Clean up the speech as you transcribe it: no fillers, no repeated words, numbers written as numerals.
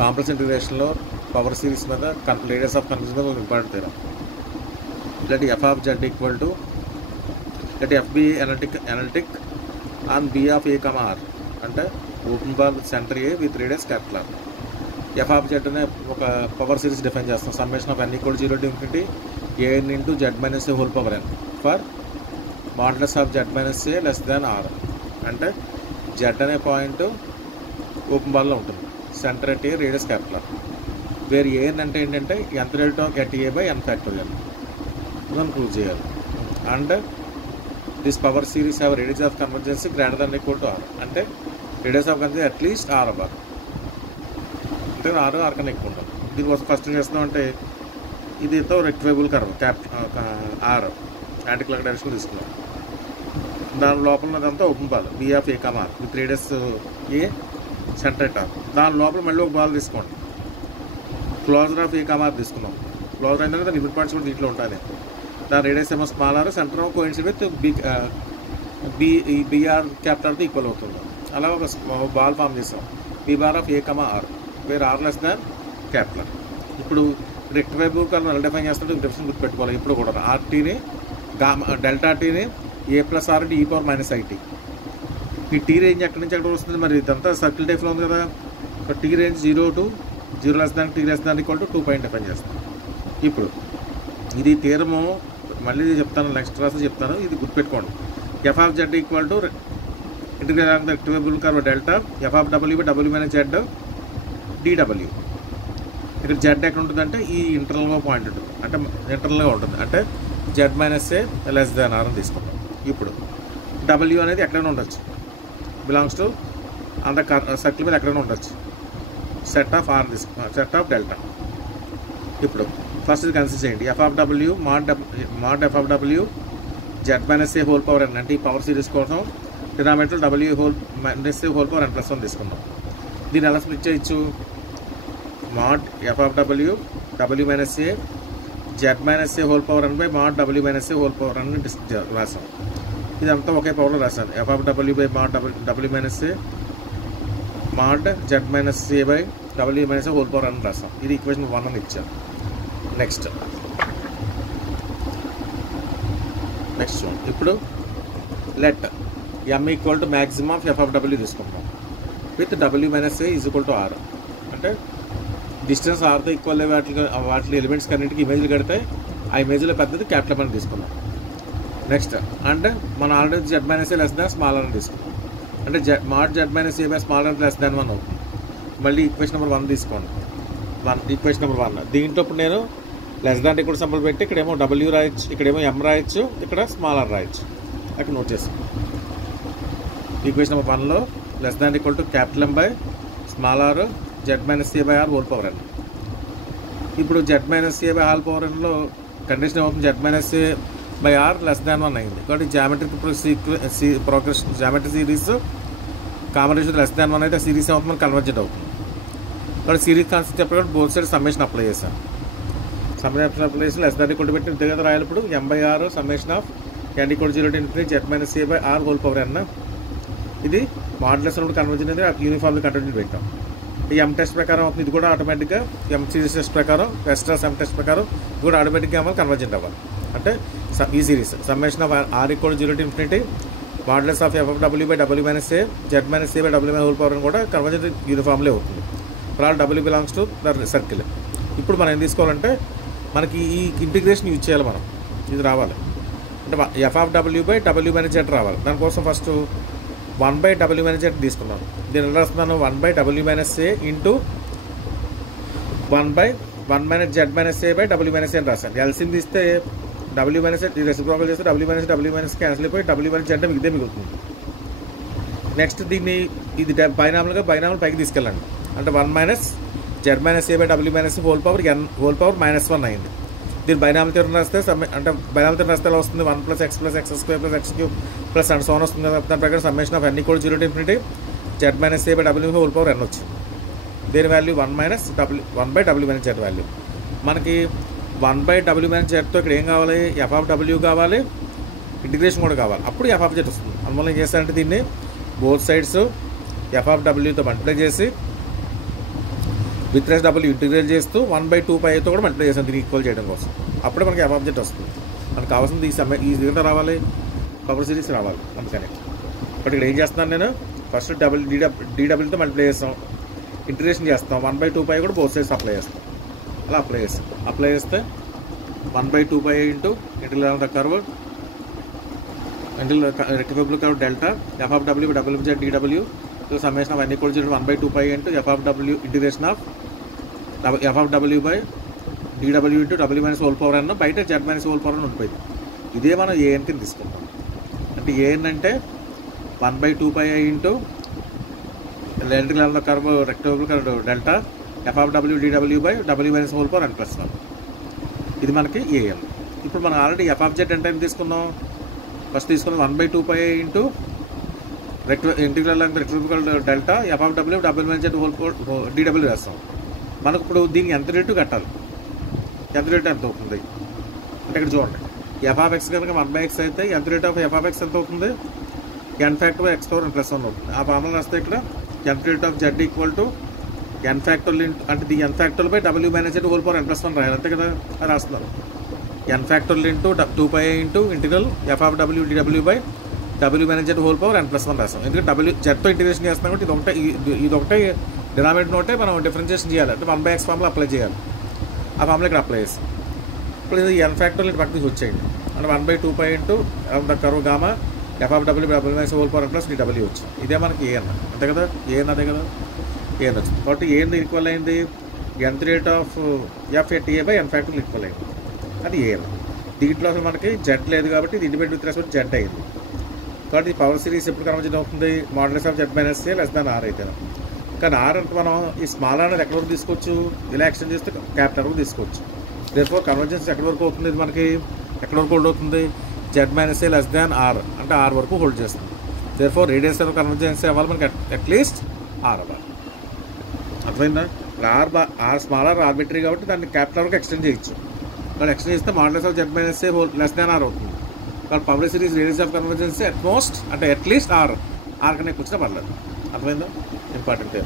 Complex ఇంటిగ్రేషన్లో power series మీద radius of convergence మీద important theorem. let f of z equal to let f be analytic on b of a comma r అంటే open ball centre A with radius capital R. F of Z అనే ఒక power series define చేస్తాం. Summation of n equal 0 to infinity an into z minus a whole power n for modulus of z minus a less than r. అంటే z అనే point open బాల్లో ఉంటుంది, centre at a radius capital R, where an అంటే ఏంటంటే nth rate of at a by n factorial మనం prove చేయాలి. And this power series have radius of convergency greater than equal to R. అంటే radius of convergency at least R అవ్వాలి, అంటే are కన్నా ఎక్కువ ఉండాలి. దీనికోసం ఫస్ట్ చేస్తున్నాం అంటే ఇదితో rectifiable curve R anti clock direction తీసుకున్నాం. దాని లోపల ఉన్నదంతా open ball B of a comma R with radius a centre at R. దాని లోపల మళ్ళీ ఒక బాల్ తీసుకోండి, closure of a comma R తీసుకున్నాం. క్లోజర్ అయిన తర్వాత లిమిట్ పాయింట్స్ కూడా దీంట్లో ఉంటాయి. దాని రేడియస్ ఏమో స్మాల్ ఆర్, సెంటర్ ఏమో కోయిన్సిడ్ విత్ బీఆర్ క్యాపిటల్తో ఈక్వల్ అవుతుంది. అలా ఒక బాల్ ఫామ్ చేస్తాం B bar of A comma R where R less than capital. ఇప్పుడు రెక్టిఫైబుల్ కర్వ్ ఎలా డిఫైన్ చేస్తుంటే డిఫరెన్స్ గుర్తుపెట్టుకోవాలి. ఇప్పుడు కూడా ఆర్టీని డెల్టా టీని A plus R e power minus IT. ఈ టీ రేంజ్ ఎక్కడి నుంచి ఎక్కడ వస్తుంది, మరి ఇదంతా సర్కిల్ టైప్లో ఉంది కదా. T range 0 to 0 less than T less than equal to 2 point define చేస్తాం. ఇప్పుడు ఇది తీరము మళ్ళీ చెప్తాను, నెక్స్ట్ క్లాస్లో చెప్తాను, ఇది గుర్తుపెట్టుకోండి. F of Z equal to integrate of the rectifiable curve delta F of W by W minus Z D W. ఇక్కడ జెడ్ ఎక్కడ ఉంటుందంటే ఈ ఇంటర్నల్గా పాయింట్ ఉంటుంది, అంటే ఇంటర్నల్గా ఉంటుంది, అంటే Z minus A less than or అని తీసుకుంటాం. ఇప్పుడు డబ్ల్యూ అనేది ఎక్కడైనా ఉండొచ్చు, బిలాంగ్స్ టు అంత సర్కిల్ మీద ఎక్కడైనా ఉండొచ్చు. సెట్ ఆఫ్ ఆర్ తీసుకుంటాం, సెట్ ఆఫ్ డెల్టా. ఇప్పుడు ఫస్ట్ ఇది కన్సిడర్ చేయండి. F of W mod F of W Z minus A whole power N, అంటే ఈ పవర్ సిరీస్ కోసం denominator W whole minus A whole power N plus 1 తీసుకుందాం. దీన్ని ఎలా స్ప్లిట్ చేయొచ్చు, mod F of W minus A Z minus A whole power N by mod W minus A whole power N రాసాం. ఇదంతా ఒకే పవర్లో రాశాను. F of W by mod W minus A mod Z minus A by W minus A whole power N రాసాం. ఇది equation 1 అని ఇచ్చాను. Next ఇప్పుడు let M equal to maximum of F of W తీసుకుంటాం with W minus A is equal to R. అంటే distance ఆర్తో equal వాటి ఎలిమెంట్స్కి అన్నింటికి ఇమేజ్లు కడితే ఆ ఇమేజ్లో పెద్దది క్యాపిటల్ అని తీసుకున్నాం. నెక్స్ట్ అంటే మనం already Z minus A less than small అని తీసుకున్నాం, అంటే mod Z minus A by small అని లెస్ దాన్ 1 అవుతుంది. మళ్ళీ ఈక్వేషన్ నెంబర్ 1 తీసుకోండి. ఈక్వేషన్ నెంబర్ 1 దీంట్లో ఇప్పుడు నేను లెస్ దాన్ ఇక్కడ సింబల్ పెట్టి ఇక్కడేమో డబ్ల్యూ రాయొచ్చు, ఇక్కడేమో ఎం రాయొచ్చు, ఇక్కడ స్మాల్ ఆర్ రాయొచ్చు. అక్కడ నోట్ చేస్తాం. ఈక్వేషన్ నెంబర్ 1లో less than equal to capital M by small R Z minus A by R whole power N. ఇప్పుడు Z minus A by all power ఎన్లో కండిషన్ ఏమవుతుంది, Z minus A by R less than 1 అయింది. కాబట్టి geometric progression geometric series combination less than 1 అయితే series ఏమవుతుంది, convergent అవుతుంది. కాబట్టి series concept చెప్పినప్పుడు బోత్ సైడ్ సమ్మేషన్ అప్లై చేశాను. సమ్మేషన్ అప్లై చేసి లెస్ దాన్ ఈక్వల్ టు పెట్టి ఇంత కదా రాయాలి. ఇప్పుడు M by R summation of n equal 0 to infinity Z minus A by R whole power N. ఇది మాడ్యులస్ ఉన్నప్పుడు కన్వర్జెంట్ అనేది యూనిఫామ్లీ కంటిన్యూ పెట్టాం. ఈ ఎం టెస్ట్ ప్రకారం అవుతుంది, ఇది కూడా ఆటోమేటిక్గా ఎం సిరీస్ టెస్ట్ ప్రకారం ఎక్స్ట్రా సమ్ టెస్ట్ ప్రకారం ఇది కూడా ఆటోమేటిక్గా అవ్వాలి, కన్వర్జెంట్ అవ్వాలి. అంటే ఈ series summation of R equal 0 to infinity modulus of F of W by W minus A Z minus A by W minus whole power అని కూడా కన్వర్జెంట్ యూనిఫామ్లీ అవుతుంది. For all W belongs to the circle. ఇప్పుడు మనం ఏం తీసుకోవాలంటే మనకి ఈ integration use చేయాలి, మనం ఇది రావాలి. అంటే F of W by W minus Z రావాలి. దానికోసం first 1 by W minus Z తీసుకున్నాను. దీన్ని ఎలా రాస్తున్నాను, 1 by W minus A into 1 by 1 minus Z minus A by W minus A అని రాశాను. ఎల్సిఎం తీస్తే డబ్ల్యూ మైనస్ రెసిప్రోకల్ చేస్తే డబ్ల్యూ మైనస్ క్యాన్సిల్ అయిపోయి డబ్ల్యూ మైనస్ జెడ్ ఇదే మిగులుతుంది. నెక్స్ట్ దీన్ని ఇది బైనామల్గా బైనామల్ పైకి తీసుకెళ్ళండి. అంటే 1 minus Z minus A by W minus whole power N whole power -1 అయింది. దీన్ని బైనామల్ థియరం రాస్తే అంటే బైనామల్ థియరం రాస్తే ఎలా వస్తుంది, 1 + x + x² + x³ + and so on వస్తుంది కదా. దాని ప్రకారం summation of n equal 0 to infinity Z minus A by W whole power N వచ్చింది. దీని value 1 by W minus Z value. మనకి 1 బై డబ్ల్యూ మైనస్ జెడ్తో ఇక్కడ ఏం కావాలి, ఎఫ్ ఆఫ్ డబ్ల్యూ కావాలి, ఇంటిగ్రేషన్ కూడా కావాలి, అప్పుడు ఎఫ్ ఆఫ్ జెడ్ వస్తుంది. అందువల్ల ఏం చేస్తారంటే దీన్ని బోత్ సైడ్స్ ఎఫ్ ఆఫ్ డబ్ల్యూతో మల్టిప్లై చేసి విత్ రెస్ డబ్ల్యూ ఇంటిగ్రేట్ చేస్తూ 1/2πతో కూడా మల్టిప్లై చేస్తాం దీన్ని ఈక్వల్ చేయడం కోసం. అప్పుడే మనకి ఎఫ్ ఆబ్జెక్ట్ వస్తుంది. మనకు కావాల్సింది ఈ విధంగా రావాలి, పవర్ సిరీస్ రావాలి. అందుకని బట్ ఇక్కడ ఏం చేస్తున్నాను నేను, ఫస్ట్ డీడబ్ల్యూతో మల్టిప్లై చేస్తాం, ఇంటిగ్రేషన్ చేస్తాం, 1/2π కూడా బోత్ సైడ్స్ అప్లై చేస్తాం. అలా అప్లై చేస్తే 1/2π into integral the curve rectifiable curve delta F of W W Z D W summation of అన్ని కూడా 1/2π into F of W integration of F of W by D W into W minus whole power అన్న బయట Z minus whole power అని ఉండిపోయింది. ఇదే మనం AN కింద తీసుకుంటాం. అంటే ఏఎన్ అంటే 1/2π into integral the curve rectifiable curve delta F of W D W by W minus whole power n + 1. ఇది మనకి ఏఎన్. ఇప్పుడు మనం ఆల్రెడీ ఎఫ్ ఆఫ్ జెడ్ అంటే తీసుకున్నాం, ఫస్ట్ తీసుకున్నాం 1/2π into integral rectifiable delta F of W W minus Z whole power D W వేస్తాం. మనకు ఇప్పుడు దీనికి ఎంత రేటు కట్టాలి, ఎంత రేటు ఎంత అవుతుంది అంటే ఇక్కడ చూడండి, ఎఫ్ ఆఫ్ ఎక్స్ కనుక 1/x అయితే ఎంత rate of F of X ఎంత అవుతుంది, n factor x power n + 1 అవుతుంది. ఆ ఫార్ములా వస్తే ఇక్కడ ఎంత rate of Z equal to n factorial అంటే the n factorial by W minus Z whole power n + 1 రాయాలి, అంతే కదా. అది రాస్తున్నారు n factorial into 2π into integral F of W W by W minus Z whole power n + 1 రాస్తాం. ఎందుకంటే జెడ్తో integration చేస్తున్నాం కాబట్టి ఇది ఒకటే డినామినేటర్ ఒకటే మనం డిఫరెన్షియేషన్ చేయాలి, అంటే 1/x ఫార్ములా అప్లై చేయాలి. ఆ ఫార్ములా ఇక్కడ అప్లై చేస్తాం. ఇప్పుడు ఇది n ఫ్యాక్టోరియల్ ఇటు పక్క నుంచి వచ్చేయండి, అంటే 1/2π into the curve gamma F of W W minus whole power n + dw వచ్చింది. ఇదే మనకి ఏఎన్, అంతే కదా. ఏఎన్ అదే కదా, ఏఎన్ వచ్చింది. కాబట్టి ఏంది ఈక్వల్ అయింది, nth rate of F at a by n factorial equal అయింది, అది ఏఎన్. దీంట్లో అసలు మనకి జెడ్ లేదు కాబట్టి ఇది ఇండిపెండెంట్ విత్ రెస్పెక్ట్ జెడ్ అయింది. కాబట్టి పవర్ సిరీస్ ఎప్పుడు కన్వర్జెంట్ అవుతుంది, modulus of Z minus A less than or అయితే. కానీ ఆర్ అంటే మనం ఈ స్మాల్ అనేది ఎక్కడి వరకు తీసుకోవచ్చు, ఇలా ఎక్స్టెండ్ చేస్తే క్యాపిటల్ వరకు తీసుకోవచ్చు. దేర్ఫోర్ కన్వర్జెన్స్ ఎక్కడి వరకు అవుతుంది, ఇది మనకి ఎక్కడి వరకు హోల్డ్ అవుతుంది, Z minus A less than or అంటే ఆర్ వరకు హోల్డ్ చేస్తుంది. దేర్ఫోర్ రేడియస్ ఆఫ్ కన్వర్జెన్స్ అవ్వాలి మనకి అట్లీస్ట్ ఆర్ అవ్వాలి. అర్థమైందా. ఆర్ స్మాల్ ఆర్ ఆర్బిటరీ కాబట్టి దాన్ని క్యాపిటల్ వరకు ఎక్స్టెండ్ చేయొచ్చు. కానీ ఎక్స్టెండ్ చేస్తే modulus of Z minus A less than or అవుతుంది. కానీ power series radius of convergence utmost అంటే అట్లీస్ట్ ఆర్ కన్నా ఎక్కువ వచ్చినా పర్లేదు. అర్థమైందా, ఇంపార్టెంట్.